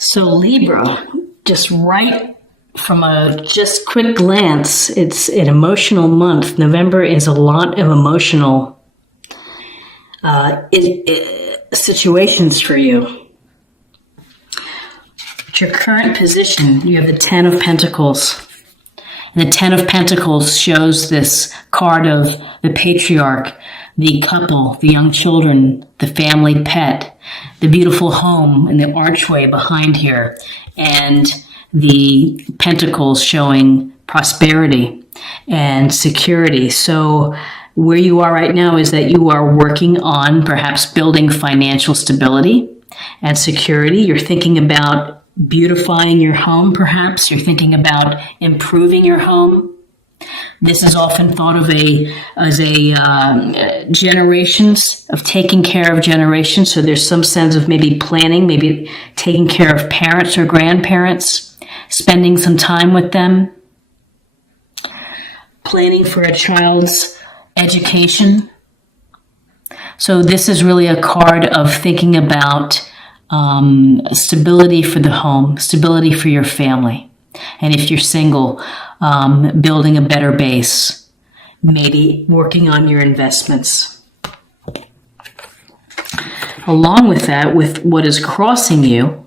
So Libra, just right from a just quick glance, it's an emotional month. November is a lot of emotional situations for you. At your current position, you have the Ten of Pentacles. And the Ten of Pentacles shows this card of the patriarch, the couple, the young children, the family pet, the beautiful home and the archway behind here, and the pentacles showing prosperity and security. So where you are right now is that you are working on perhaps building financial stability and security. You're thinking about beautifying your home, perhaps. You're thinking about improving your home. This is often thought of as generations, of taking care of generations. So there's some sense of maybe planning, maybe taking care of parents or grandparents, spending some time with them, planning for a child's education. So this is really a card of thinking about stability for the home, stability for your family. And if you're single, building a better base, maybe working on your investments. Along with that, with what is crossing you,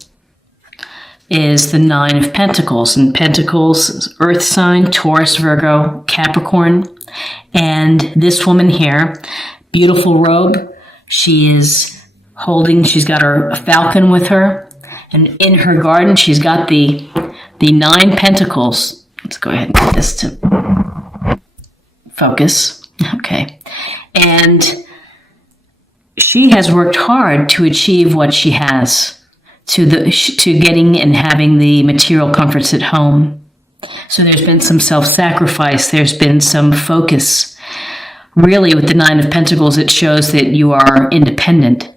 is the Nine of Pentacles. And Pentacles is Earth sign, Taurus, Virgo, Capricorn. And this woman here, beautiful robe, she's got her falcon with her. And in her garden, she's got the Nine Pentacles. Let's go ahead and get this to focus. Okay. And she has worked hard to achieve what she has, to getting and having the material comforts at home. So there's been some self-sacrifice. There's been some focus. Really, with the Nine of Pentacles, it shows that you are independent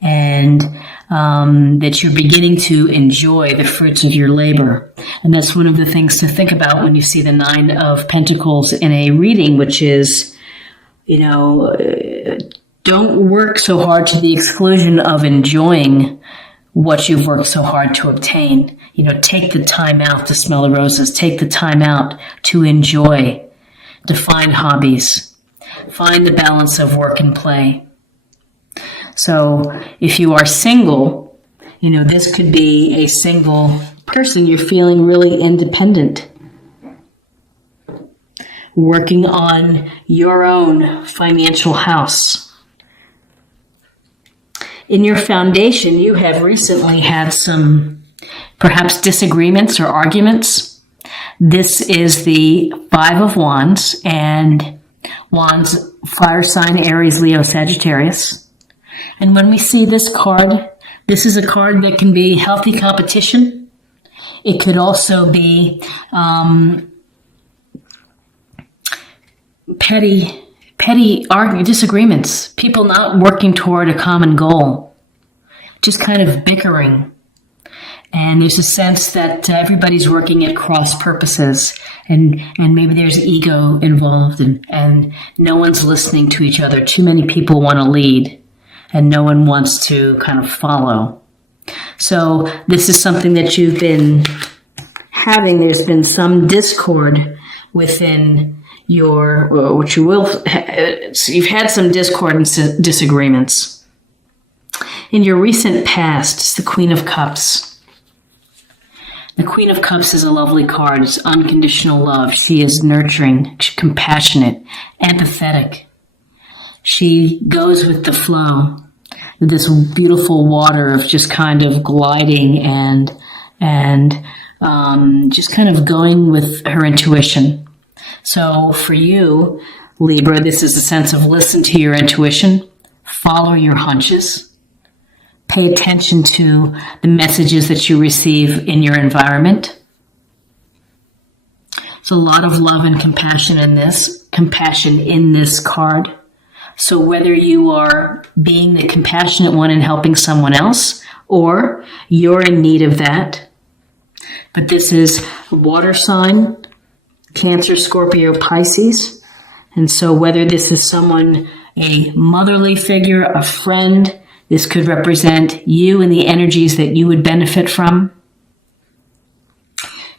and that you're beginning to enjoy the fruits of your labor. And that's one of the things to think about when you see the Nine of Pentacles in a reading, which is, don't work so hard to the exclusion of enjoying what you've worked so hard to obtain. Take the time out to smell the roses. Take the time out to enjoy, to find hobbies, find the balance of work and play. So if you are single, this could be a single person. You're feeling really independent, working on your own financial house. In your foundation, you have recently had some perhaps disagreements or arguments. This is the Five of Wands, and Wands, fire sign, Aries, Leo, Sagittarius. And when we see this card, this is a card that can be healthy competition. It could also be petty disagreements, people not working toward a common goal, just kind of bickering. And there's a sense that everybody's working at cross purposes, and maybe there's ego involved, and no one's listening to each other. Too many people want to lead, and no one wants to kind of follow. So this is something that you've been having. There's been some discord within you've had some discord and disagreements. In your recent past, it's the Queen of Cups. The Queen of Cups is a lovely card. It's unconditional love. She is nurturing, compassionate, empathetic. She goes with the flow. This beautiful water of just kind of gliding and just kind of going with her intuition. So for you, Libra, this is a sense of listen to your intuition, follow your hunches, pay attention to the messages that you receive in your environment. There's a lot of love and compassion in this card. So whether you are being the compassionate one and helping someone else, or you're in need of that, but this is a water sign, Cancer, Scorpio, Pisces. And so whether this is someone, a motherly figure, a friend, this could represent you and the energies that you would benefit from.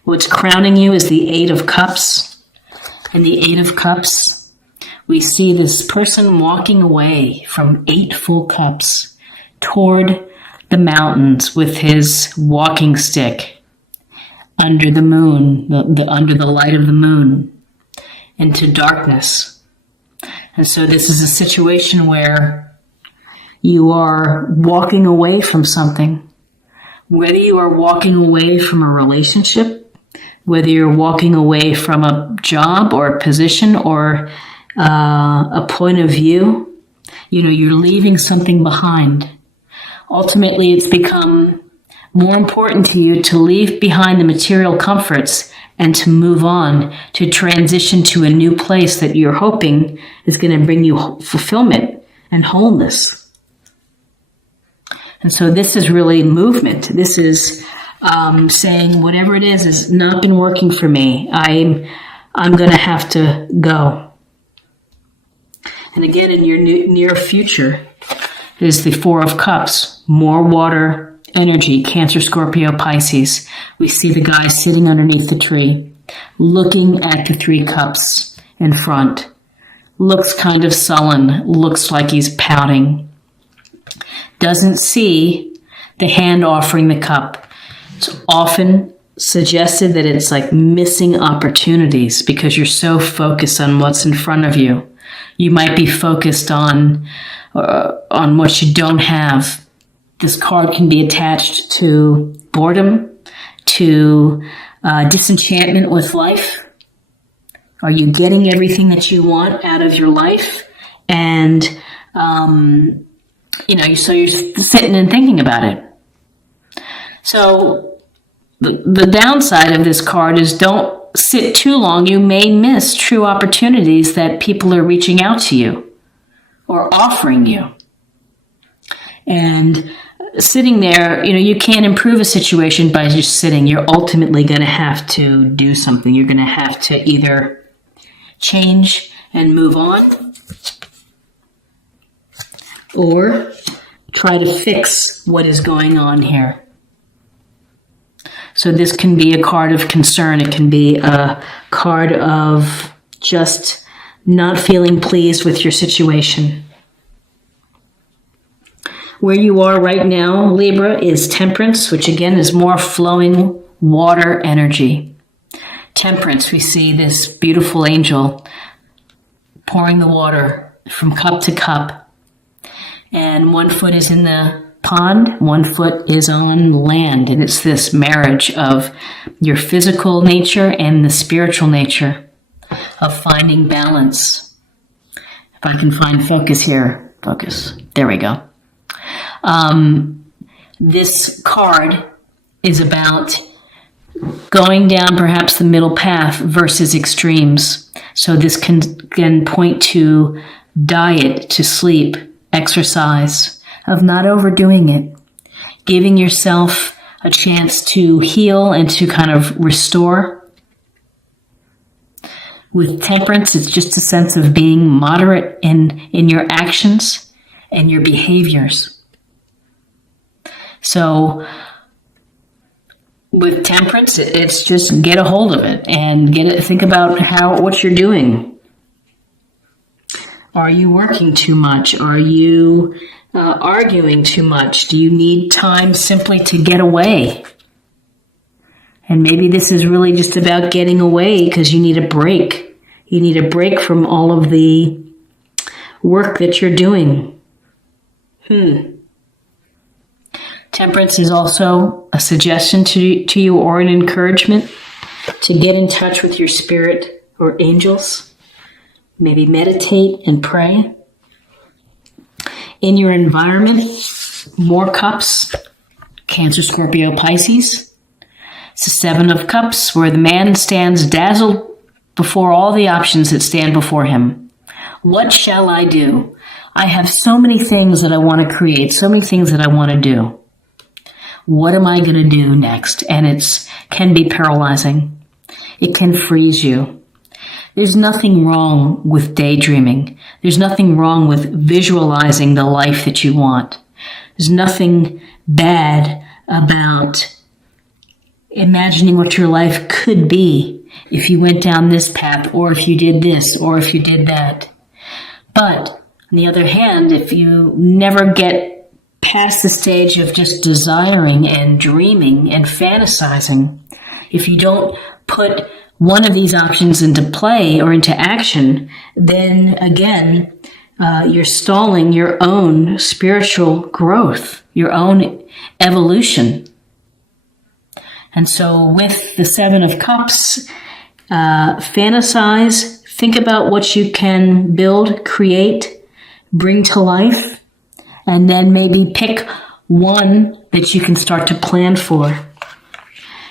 What's crowning you is the Eight of Cups. And the Eight of Cups, we see this person walking away from 8 full cups toward the mountains with his walking stick under the moon, under the light of the moon, into darkness. And so this is a situation where you are walking away from something. Whether you are walking away from a relationship, whether you're walking away from a job or a position or a point of view, you're leaving something behind. Ultimately, it's become more important to you to leave behind the material comforts and to move on, to transition to a new place that you're hoping is going to bring you fulfillment and wholeness. And so this is really movement. This is saying whatever it is has not been working for me. I'm going to have to go. And again, in your near future is the Four of Cups, more water energy, Cancer, Scorpio, Pisces. We see the guy sitting underneath the tree, looking at the 3 cups in front. Looks kind of sullen, looks like he's pouting. Doesn't see the hand offering the cup. It's often suggested that it's like missing opportunities because you're so focused on what's in front of you. You might be focused on what you don't have. This card can be attached to boredom, to disenchantment with life. Are you getting everything that you want out of your life? And, so you're sitting and thinking about it. So the downside of this card is don't sit too long. You may miss true opportunities that people are reaching out to you or offering you. And sitting there, you can't improve a situation by just sitting. You're ultimately going to have to do something. You're going to have to either change and move on or try to fix what is going on here. So this can be a card of concern. It can be a card of just not feeling pleased with your situation. Where you are right now, Libra, is Temperance, which again is more flowing water energy. Temperance, we see this beautiful angel pouring the water from cup to cup. And 1 foot is in the pond, 1 foot is on land. And it's this marriage of your physical nature and the spiritual nature of finding balance. If I can find focus here. Focus. There we go. This card is about going down perhaps the middle path versus extremes. So this can point to diet, to sleep, exercise, of not overdoing it, giving yourself a chance to heal and to kind of restore. With Temperance, it's just a sense of being moderate in your actions and your behaviors. So with Temperance, it's just get a hold of it and think about what you're doing. Are you working too much? Are you arguing too much? Do you need time simply to get away? And maybe this is really just about getting away because you need a break. You need a break from all of the work that you're doing. Temperance is also a suggestion to you or an encouragement to get in touch with your spirit or angels. Maybe meditate and pray. In your environment, more cups, Cancer, Scorpio, Pisces. It's the 7 of Cups, where the man stands dazzled before all the options that stand before him. What shall I do? I have so many things that I want to create, so many things that I want to do. What am I going to do next? And it can be paralyzing. It can freeze you. There's nothing wrong with daydreaming. There's nothing wrong with visualizing the life that you want. There's nothing bad about imagining what your life could be if you went down this path, or if you did this, or if you did that. But on the other hand, if you never get past the stage of just desiring and dreaming and fantasizing, if you don't put one of these options into play or into action, then again, you're stalling your own spiritual growth, your own evolution. And so with the Seven of Cups, fantasize, think about what you can build, create, bring to life, and then maybe pick one that you can start to plan for.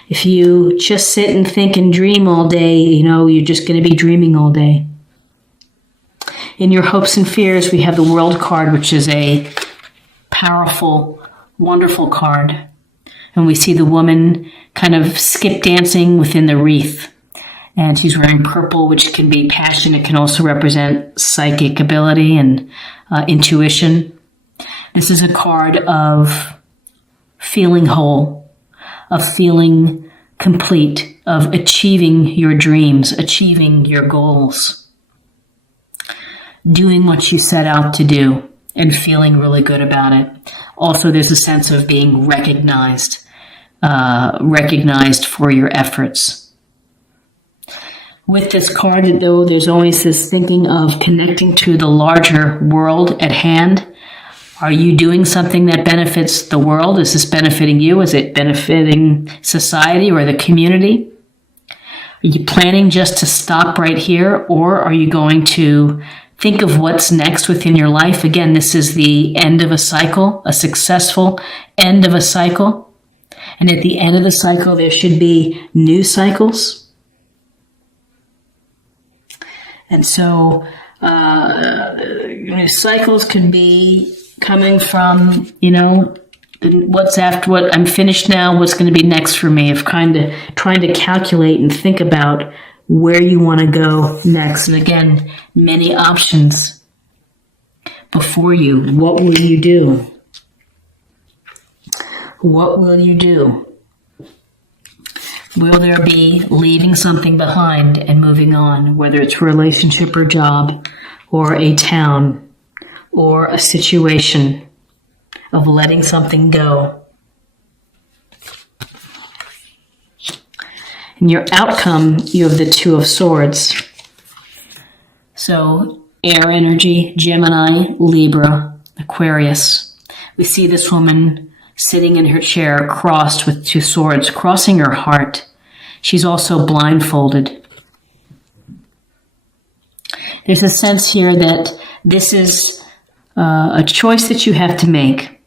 If you just sit and think and dream all day, you're just going to be dreaming all day. In your hopes and fears, we have the World card, which is a powerful, wonderful card. And we see the woman kind of skip dancing within the wreath. And she's wearing purple, which can be passion. It can also represent psychic ability and intuition. This is a card of feeling whole, of feeling complete, of achieving your dreams, achieving your goals, doing what you set out to do and feeling really good about it. Also, there's a sense of being recognized for your efforts. With this card, though, there's always this thinking of connecting to the larger world at hand. Are you doing something that benefits the world? Is this benefiting you? Is it benefiting society or the community? Are you planning just to stop right here, or are you going to think of what's next within your life? Again, this is the end of a cycle, a successful end of a cycle. And at the end of the cycle, there should be new cycles. And so cycles can be coming from, what's after what I'm finished now, what's going to be next for me, of kind of trying to calculate and think about where you want to go next. And again, many options before you. What will you do? What will you do? Will there be leaving something behind and moving on, whether it's a relationship or job or a town or a situation, of letting something go? In your outcome, you have the Two of Swords. So air energy, Gemini, Libra, Aquarius. We see this woman sitting in her chair, crossed with two swords, crossing her heart. She's also blindfolded. There's a sense here that this is a choice that you have to make.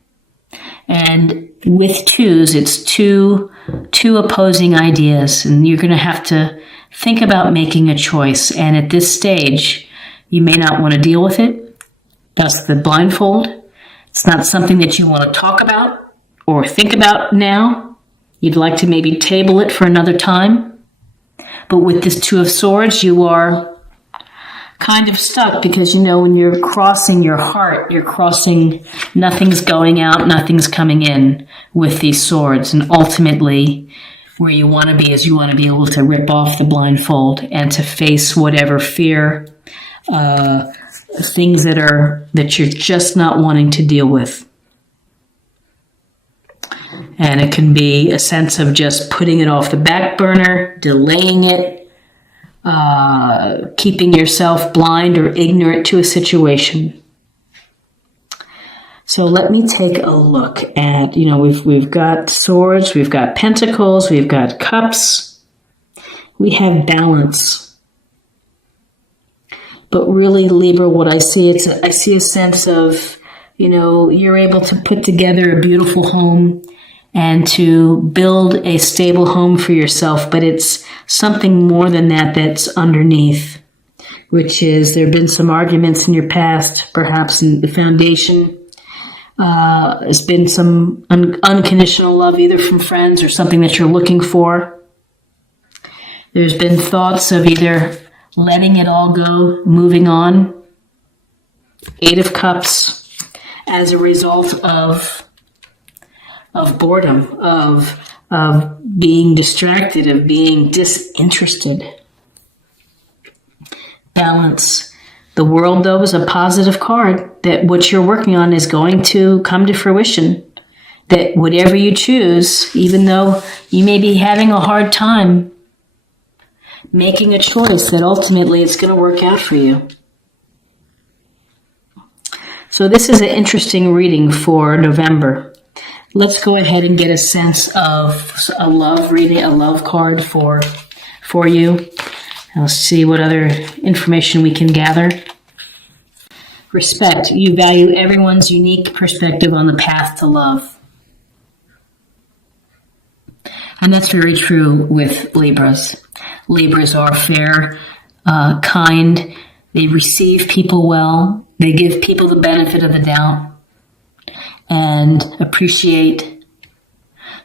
And with twos, it's two opposing ideas, and you're going to have to think about making a choice. And at this stage, you may not want to deal with it. Thus the blindfold. It's not something that you want to talk about or think about now. You'd like to maybe table it for another time. But with this Two of Swords, you are kind of stuck, because when you're crossing your heart, you're crossing, nothing's going out, nothing's coming in with these swords. And ultimately, where you want to be is you want to be able to rip off the blindfold and to face whatever fear, things that you're just not wanting to deal with. And it can be a sense of just putting it off the back burner, delaying it, keeping yourself blind or ignorant to a situation. So let me take a look at, we've got swords, we've got pentacles, we've got cups, we have balance. But really, Libra, what I see, I see a sense of, you're able to put together a beautiful home and to build a stable home for yourself, but it's something more than that that's underneath, which is there have been some arguments in your past, perhaps in the foundation. There's been some unconditional love, either from friends or something that you're looking for. There's been thoughts of either letting it all go, moving on. Eight of Cups, as a result of boredom, of being distracted, of being disinterested. Balance. The world, though, is a positive card, that what you're working on is going to come to fruition. That whatever you choose, even though you may be having a hard time making a choice, that ultimately it's going to work out for you. So this is an interesting reading for November. Let's go ahead and get a sense of a love reading, a love card for you. Let's see what other information we can gather. Respect. You value everyone's unique perspective on the path to love. And that's very true with Libras. Libras are fair, kind. They receive people well. They give people the benefit of the doubt and appreciate.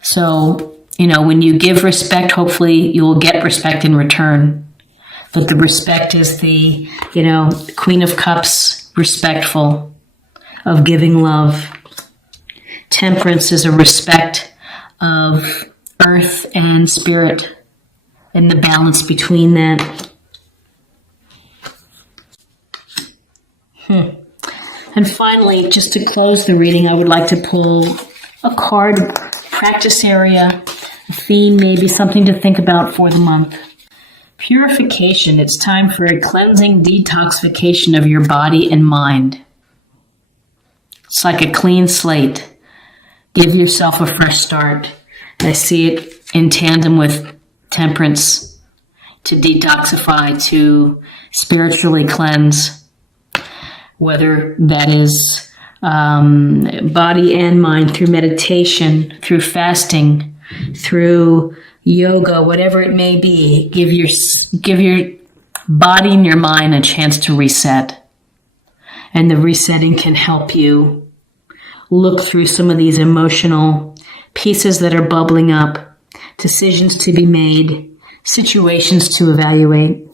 So, when you give respect, hopefully you will get respect in return. But the respect is the, Queen of Cups, respectful, of giving love. Temperance is a respect of earth and spirit and the balance between that. And finally, just to close the reading, I would like to pull a card, practice area, a theme, maybe something to think about for the month. Purification. It's time for a cleansing detoxification of your body and mind. It's like a clean slate. Give yourself a fresh start. I see it in tandem with temperance, to detoxify, to spiritually cleanse, whether that is body and mind, through meditation, through fasting, through yoga, whatever it may be. Give your body and your mind a chance to reset. And the resetting can help you look through some of these emotional pieces that are bubbling up, decisions to be made, situations to evaluate.